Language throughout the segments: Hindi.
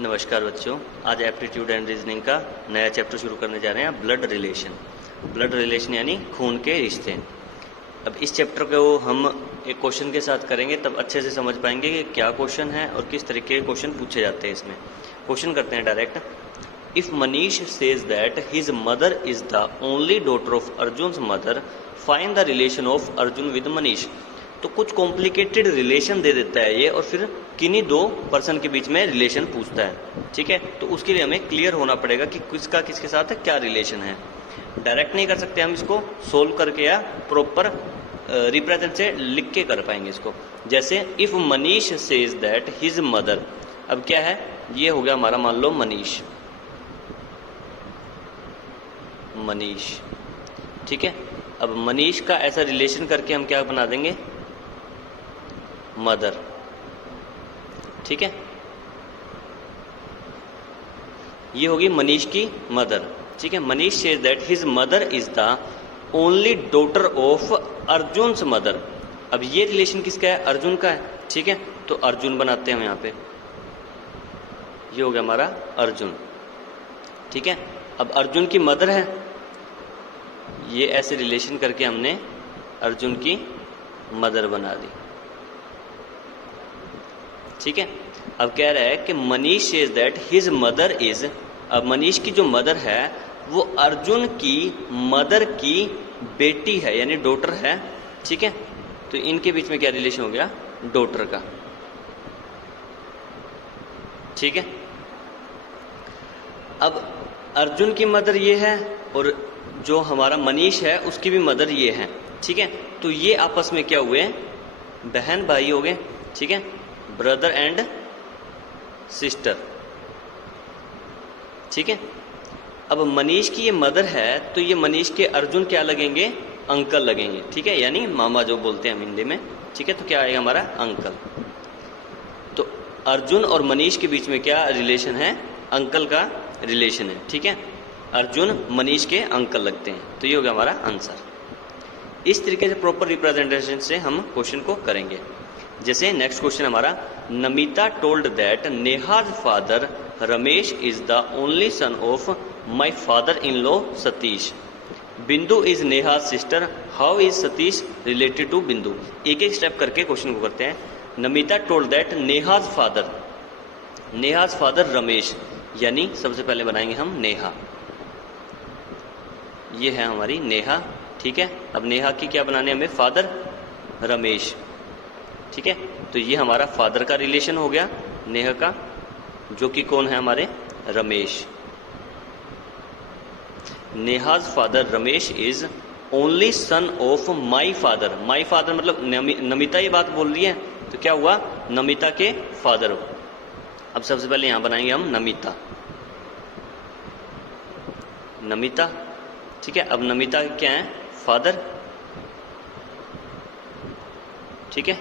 नमस्कार बच्चों, आज एप्टीट्यूड एंड रीजनिंग का नया चैप्टर शुरू करने जा रहे हैं। Blood relation. ब्लड रिलेशन यानी खून के रिश्ते। अब इस चैप्टर को हम एक क्वेश्चन के साथ करेंगे, तब अच्छे से समझ पाएंगे कि क्या क्वेश्चन है और किस तरीके के क्वेश्चन पूछे जाते हैं इसमें। क्वेश्चन करते हैं direct. If Manish says that his mother is the only daughter of Arjun's mother, find the relation of Arjun with Manish. तो कुछ कॉम्प्लिकेटेड रिलेशन दे देता है ये, और फिर किन्हीं दो पर्सन के बीच में रिलेशन पूछता है। ठीक है, तो उसके लिए हमें क्लियर होना पड़ेगा कि किसका किसके साथ क्या रिलेशन है। डायरेक्ट नहीं कर सकते हम इसको, सोल्व करके या प्रॉपर रिप्रेजेंट से लिख के कर पाएंगे इसको। जैसे if Manish says that his mother, अब क्या है, ये हो गया हमारा, मान लो मनीष। मनीष, ठीक है। अब मनीष का ऐसा रिलेशन करके हम क्या बना देंगे, मदर। ठीक है, ये होगी मनीष की मदर। ठीक है, Manish says that his mother is the only daughter of Arjun's mother. अब ये रिलेशन किसका है, अर्जुन का है। ठीक है, तो अर्जुन बनाते हैं हम यहाँ पे, ये हो गया हमारा अर्जुन। ठीक है, अब अर्जुन की मदर है, ये ऐसे रिलेशन करके हमने अर्जुन की मदर बना दी। ठीक है, अब कह रहा है कि Manish says that his mother is, अब मनीष की जो मदर है वो अर्जुन की मदर की बेटी है, यानी डॉटर है। ठीक है, तो इनके बीच में क्या रिलेशन हो गया, डॉटर का। ठीक है, अब अर्जुन की मदर ये है और जो हमारा मनीष है उसकी भी मदर ये है। ठीक है, तो ये आपस में क्या हुए, बहन भाई हो गए। ठीक है, ब्रदर एंड सिस्टर। ठीक है, अब मनीष की ये मदर है तो ये मनीष के अर्जुन क्या लगेंगे, अंकल लगेंगे। ठीक है, यानी मामा जो बोलते हैं हम हिंदी में। ठीक है, तो क्या आएगा हमारा, अंकल। तो अर्जुन और मनीष के बीच में क्या रिलेशन है, अंकल का रिलेशन है। ठीक है, अर्जुन मनीष के अंकल लगते हैं, तो ये हो गया हमारा आंसर। इस तरीके से प्रॉपर रिप्रेजेंटेशन से हम क्वेश्चन को करेंगे। जैसे नेक्स्ट क्वेश्चन हमारा, Namita told that Neha's father Ramesh is the only son of my father in law Satish. Bindu is Neha's sister, how is Satish related to Bindu. एक एक स्टेप करके क्वेश्चन को करते हैं। Namita told that Neha's father Ramesh, यानी सबसे पहले बनाएंगे हम नेहा, ये है हमारी नेहा। ठीक है, अब नेहा की क्या बनाने हमें, फादर रमेश। ठीक है, तो ये हमारा फादर का रिलेशन हो गया नेहा का, जो कि कौन है, हमारे Ramesh. Neha's father Ramesh is only son of my father. My father मतलब नमिता ये बात बोल रही है, तो क्या हुआ, नमिता के फादर। अब सबसे पहले यहां बनाएंगे हम नमिता। ठीक है, अब नमिता क्या है, फादर। ठीक है,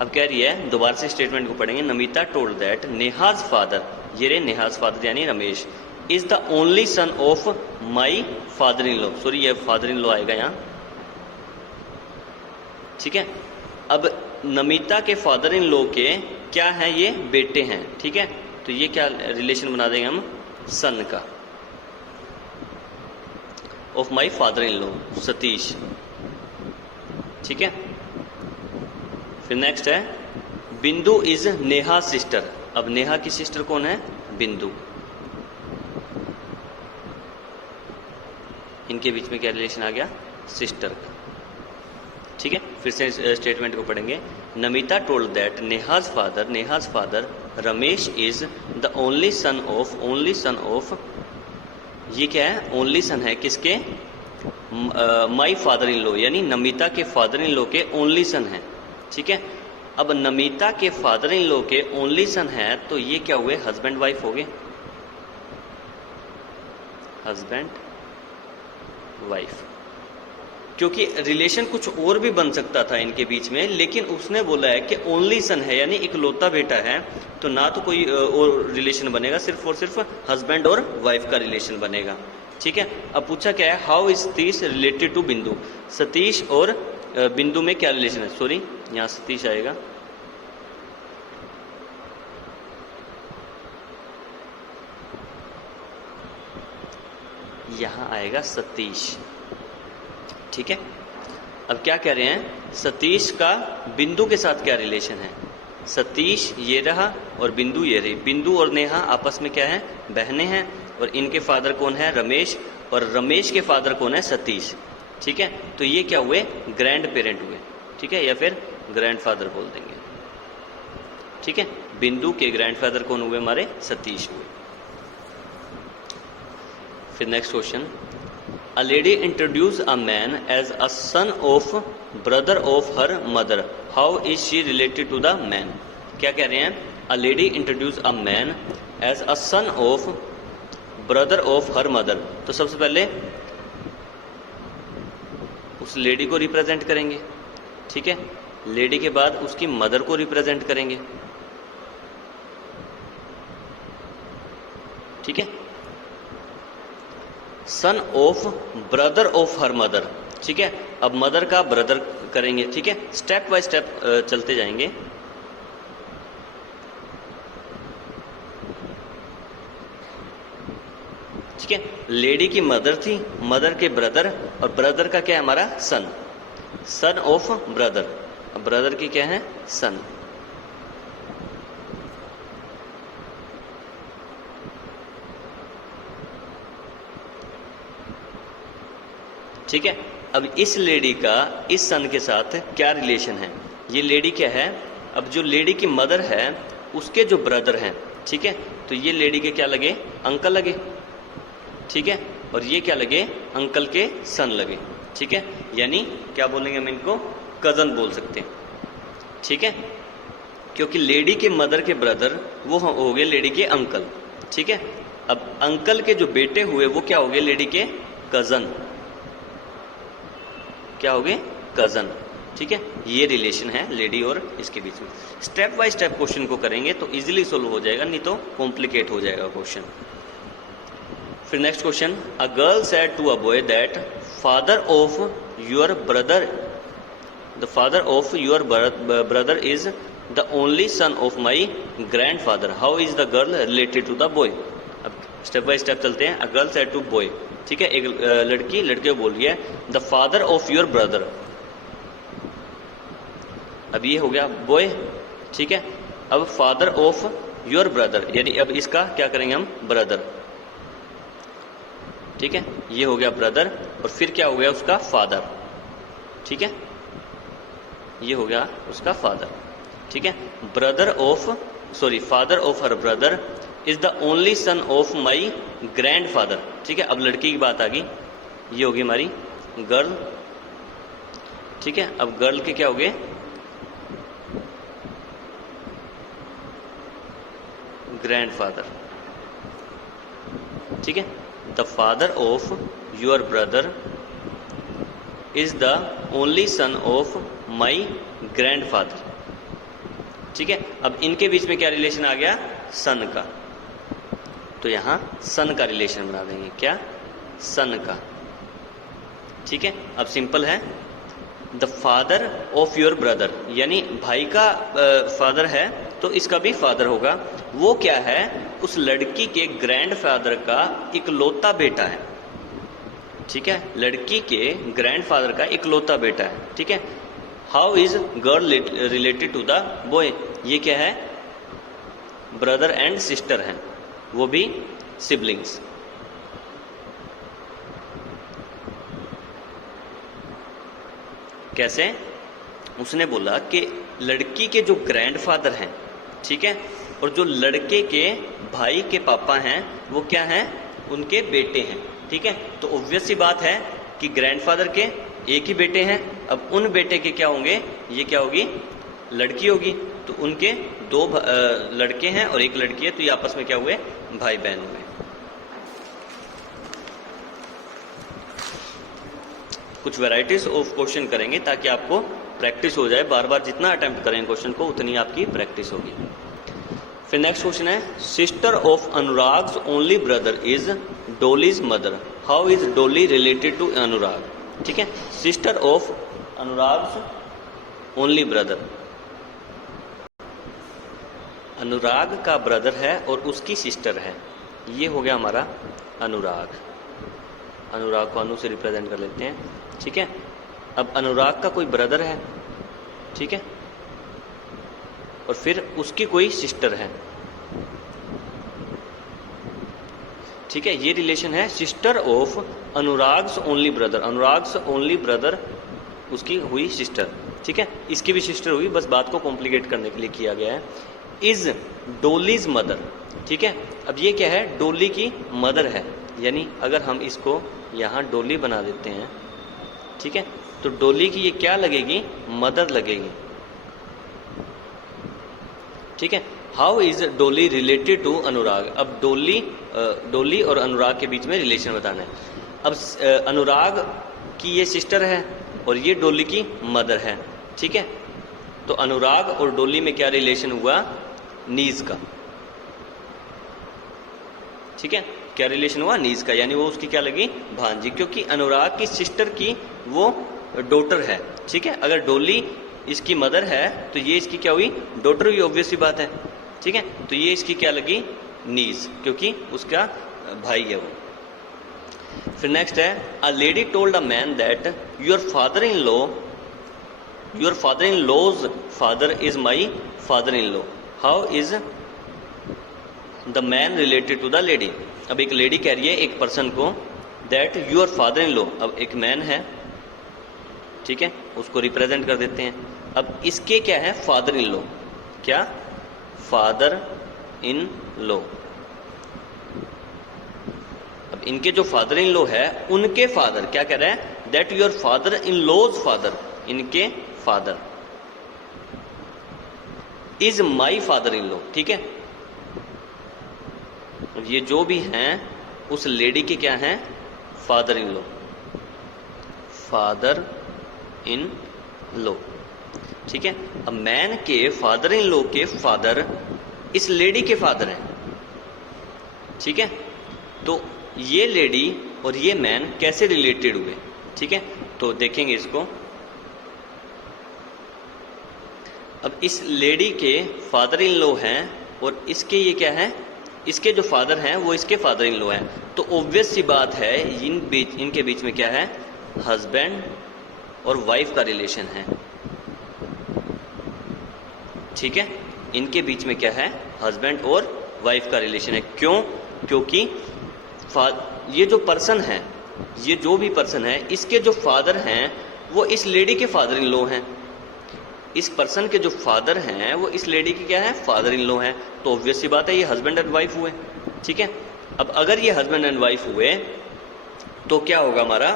अब कह रही है, दोबारा से स्टेटमेंट को पढ़ेंगे। Namita told that Neha's father, ये रे नेहाज फादर यानी Ramesh, is the only son of my father in law. Sorry, ये फादर इन लॉ आएगा यहाँ। ठीक है, अब नमिता के फादर इन लॉ के क्या है, ये बेटे हैं। ठीक है, तो ये क्या रिलेशन बना देंगे हम, सन का, of my father in law Satish. ठीक है, फिर नेक्स्ट है, बिंदु इज नेहा सिस्टर। अब नेहा की सिस्टर कौन है, बिंदु। इनके बीच में क्या रिलेशन आ गया, सिस्टर का। ठीक है, फिर से स्टेटमेंट को पढ़ेंगे। Namita told that Neha's father Ramesh is the only son of, ये क्या है, ओनली सन है किसके, माई फादर इन लॉ, यानी नमिता के फादर इन लॉ के ओनली सन है। ठीक है, अब नमिता के फादर इन लॉ के ओनली सन है, तो ये क्या हुए, हस्बैंड वाइफ हो गए, हस्बैंड वाइफ। क्योंकि रिलेशन कुछ और भी बन सकता था इनके बीच में, लेकिन उसने बोला है कि ओनली सन है, यानी इकलौता बेटा है, तो ना तो कोई और रिलेशन बनेगा, सिर्फ और सिर्फ हस्बैंड और वाइफ का रिलेशन बनेगा। ठीक है, अब पूछा क्या है, how is Satish related to Bindu. Satish और बिंदु में क्या रिलेशन है, सॉरी यहाँ सतीश आएगा, यहाँ आएगा सतीश। ठीक है, अब क्या कह रहे हैं, सतीश का बिंदु के साथ क्या रिलेशन है। सतीश ये रहा और बिंदु ये रही। बिंदु और नेहा आपस में क्या है, बहनें हैं, और इनके फादर कौन है, रमेश, और रमेश के फादर कौन है, सतीश। ठीक है, तो ये क्या हुए, ग्रैंड पेरेंट हुए। ठीक है, या फिर ग्रैंडफादर बोल देंगे। ठीक है, बिंदु के ग्रैंडफादर कौन हुए, हमारे सतीश हुए। फिर next question, a lady introduce a man as a son of brother of her mother, how is she related to the man. क्या कह रहे हैं, a lady introduce a man as a son of brother of her mother. तो सबसे पहले उस लेडी को रिप्रेजेंट करेंगे। ठीक है, लेडी के बाद उसकी मदर को रिप्रेजेंट करेंगे। ठीक है, सन of brother of her mother. ठीक है, अब मदर का ब्रदर करेंगे। ठीक है, स्टेप बाय स्टेप चलते जाएंगे। ठीक है, लेडी की मदर थी, मदर के ब्रदर, और ब्रदर का क्या है हमारा, सन, सन ऑफ ब्रदर। ब्रदर की क्या है, सन। ठीक है, अब इस लेडी का इस सन के साथ क्या रिलेशन है। ये लेडी क्या है, अब जो लेडी की मदर है उसके जो ब्रदर हैं, ठीक है, तो ये लेडी के क्या लगे, अंकल लगे। ठीक है, और ये क्या लगे, अंकल के सन लगे। ठीक है, यानी क्या बोलेंगे हम इनको, कजन बोल सकते हैं। ठीक है, क्योंकि लेडी के मदर के ब्रदर वो हो गए लेडी के अंकल। ठीक है, अब अंकल के जो बेटे हुए वो क्या हो गए, लेडी के कजन। क्या हो गए, कजन। ठीक है, ये रिलेशन है लेडी और इसके बीच में। स्टेप बाय स्टेप क्वेश्चन को करेंगे तो इजीली सोल्व हो जाएगा, नहीं तो कॉम्प्लिकेट हो जाएगा क्वेश्चन। फिर next question, a girl said to a boy that father of your brother, the father of your brother is the only son of my grandfather, how is the girl related to the boy. अब स्टेप बाय स्टेप चलते हैं। A girl said to boy, ठीक है, एक लड़की लड़के को बोल रही है, the father of your brother. अब ये हो गया बॉय। ठीक है, अब फादर ऑफ योर ब्रदर, यानी अब इसका क्या करेंगे हम, ब्रदर। ठीक है, ये हो गया ब्रदर, और फिर क्या हो गया उसका फादर। ठीक है, ये हो गया उसका फादर। ठीक है, brother of, sorry, father of her brother is the only son of my grandfather. ठीक है, अब लड़की की बात आ गई, ये होगी हमारी गर्ल। ठीक है, अब गर्ल के क्या हो गए, ग्रैंडफादर। ठीक है, the father of your brother is the only son of my grandfather. ठीक है, अब इनके बीच में क्या रिलेशन आ गया, सन का, तो यहां सन का रिलेशन बना देंगे। क्या, सन का। ठीक है, अब सिंपल है, the father of your brother, यानी भाई का फादर है तो इसका भी फादर होगा। वो क्या है, उस लड़की के ग्रैंडफादर का इकलौता बेटा है। ठीक है, लड़की के ग्रैंडफादर का इकलौता बेटा है। ठीक है, how is girl related to the boy, ये क्या है, ब्रदर एंड सिस्टर हैं, वो भी सिबलिंग्स। कैसे, उसने बोला कि लड़की के जो ग्रैंडफादर हैं, ठीक है, और जो लड़के के भाई के पापा हैं वो क्या हैं, उनके बेटे हैं। ठीक है, तो ऑब्वियस सी बात है कि ग्रैंडफादर के एक ही बेटे हैं। अब उन बेटे के क्या होंगे, ये क्या होगी, लड़की होगी, तो उनके दो लड़के हैं और एक लड़की है, तो ये आपस में क्या हुए, भाई बहन हुए। कुछ वैरायटीज ऑफ क्वेश्चन करेंगे ताकि आपको प्रैक्टिस हो जाए, बार बार जितना अटेम्प्ट करें क्वेश्चन को उतनी आपकी प्रैक्टिस होगी। फिर नेक्स्ट क्वेश्चन है, sister of Anurag's only brother is Dolly's mother, how is Dolly related to Anurag. ठीक है, sister of Anurag's only brother, Anurag का ब्रदर है और उसकी सिस्टर है, ये हो गया हमारा अनुराग। अनुराग को अनु से रिप्रेजेंट कर लेते हैं, ठीक है। अब अनुराग का कोई ब्रदर है, ठीक है, और फिर उसकी कोई सिस्टर है, ठीक है। ये रिलेशन है sister of Anurag's only brother, Anurag's only brother उसकी हुई सिस्टर, ठीक है। इसकी भी सिस्टर हुई, बस बात को कॉम्प्लिकेट करने के लिए किया गया है। इज डोलीज मदर, ठीक है। अब ये क्या है, डोली की मदर है, यानी अगर हम इसको यहाँ डोली बना देते हैं, ठीक है, तो डोली की ये क्या लगेगी, मदर लगेगी, ठीक है। How is Dolly related to अनुराग, अब डोली और अनुराग के बीच में रिलेशन बताना है। अब अनुराग की ये सिस्टर है और ये डोली की मदर है, ठीक है। तो अनुराग और डोली में क्या रिलेशन हुआ, नीज का, ठीक है। क्या रिलेशन हुआ, नीज का, यानी वो उसकी क्या लगी, भांजी, क्योंकि अनुराग की सिस्टर की वो डॉटर है, ठीक है। अगर डोली इसकी मदर है तो ये इसकी क्या हुई, डॉटर हुई, ऑब्वियस सी बात है, ठीक है। तो ये इसकी क्या लगी, नीज, क्योंकि उसका भाई है वो। फिर नेक्स्ट है, a lady told a man that your father in law's father is my father in law, how is the man related to the lady. अब एक लेडी कह रही है एक पर्सन को that your father in law, अब एक मैन है, ठीक है, उसको रिप्रेजेंट कर देते हैं। अब इसके क्या है, फादर इन लॉ, क्या, फादर इन लॉ। अब इनके जो फादर इन लॉ है उनके फादर क्या कह रहे हैं, that your father in law's father, इनके father, is my father in law, ठीक है। ये जो भी हैं उस लेडी के क्या हैं, father in law, father in law, ठीक है। अब मैन के फादर इन लॉ के फादर इस लेडी के फादर हैं, ठीक है। तो ये लेडी और ये मैन कैसे रिलेटेड हुए, ठीक है, तो देखेंगे इसको। अब इस लेडी के फादर इन लॉ हैं और इसके ये क्या है, इसके जो फादर हैं वो इसके फादर इन लॉ हैं, तो ऑब्वियस सी बात है इनके बीच में क्या है, हस्बैंड और वाइफ का रिलेशन है, ठीक है। इनके बीच में क्या है, हस्बैंड और वाइफ का रिलेशन है। क्यों, क्योंकि ये जो पर्सन है, ये जो भी पर्सन है, इसके जो फादर हैं वो इस लेडी के फादर इन लॉ हैं, इस पर्सन के जो फादर हैं वो इस लेडी के क्या है, फादर इन लॉ हैं, तो ऑब्वियस सी बात है ये हस्बैंड एंड वाइफ हुए, ठीक है। अब अगर ये हस्बैंड एंड वाइफ हुए तो क्या होगा हमारा,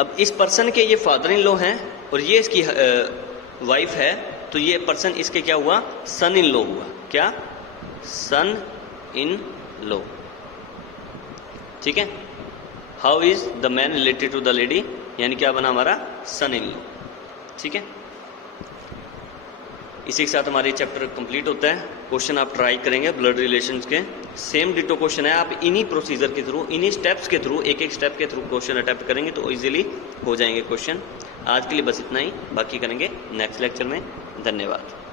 अब इस पर्सन के ये फादर इन लॉ हैं और ये इसकी वाइफ है, तो ये पर्सन इसके क्या हुआ, सन इन लॉ हुआ, क्या, सन इन लॉ, ठीक है। How is the man related to the lady, यानी क्या बना हमारा, सन इन लॉ, ठीक है। इसी के साथ हमारे चैप्टर कंप्लीट होता है। क्वेश्चन आप ट्राई करेंगे ब्लड रिलेशंस के, सेम डिटो क्वेश्चन है, आप इन्हीं प्रोसीजर के थ्रू, इन्हीं स्टेप्स के थ्रू, एक एक स्टेप के थ्रू क्वेश्चन अटेम्प्ट करेंगे तो इजीली हो जाएंगे क्वेश्चन। आज के लिए बस इतना ही, बाकी करेंगे नेक्स्ट लेक्चर में। धन्यवाद।